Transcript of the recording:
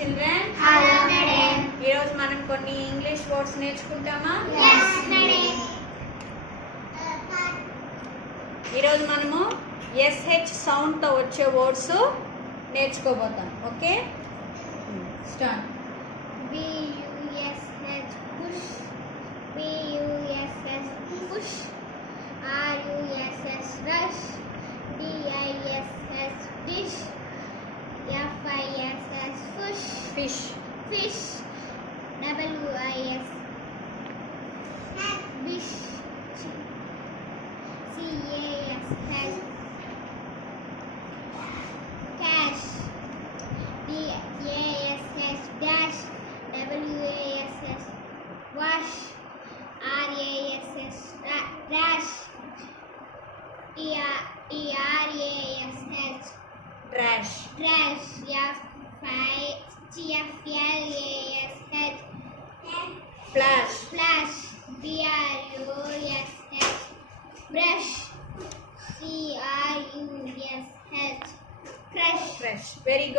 children. Hello, madam. ఈ రోజు మనం కొన్ని ఇంగ్లీష్ వర్డ్స్ నేర్చుకుంటామా? Yes, madam. ఈ రోజు మనము SH సౌండ్ తో వచ్చే వర్డ్స్ నేర్చుకోబోతాం. Okay, start. B-U-S-H push, B-U-S-H push, R-U-S-H rush, D-I-S-H dish, F-I-S-H push, fish. fish, W-I-S bish, C-A-S-H cash, D-A-S-H dash, W-A-S-H wash, R-A-S-H trash, T-R-A-S-H trash. trash, F-I-T-F-L-A-S-H flash. flash, B-R-U-S-H brush, C-R-U-S-H crush. Fresh. Very good.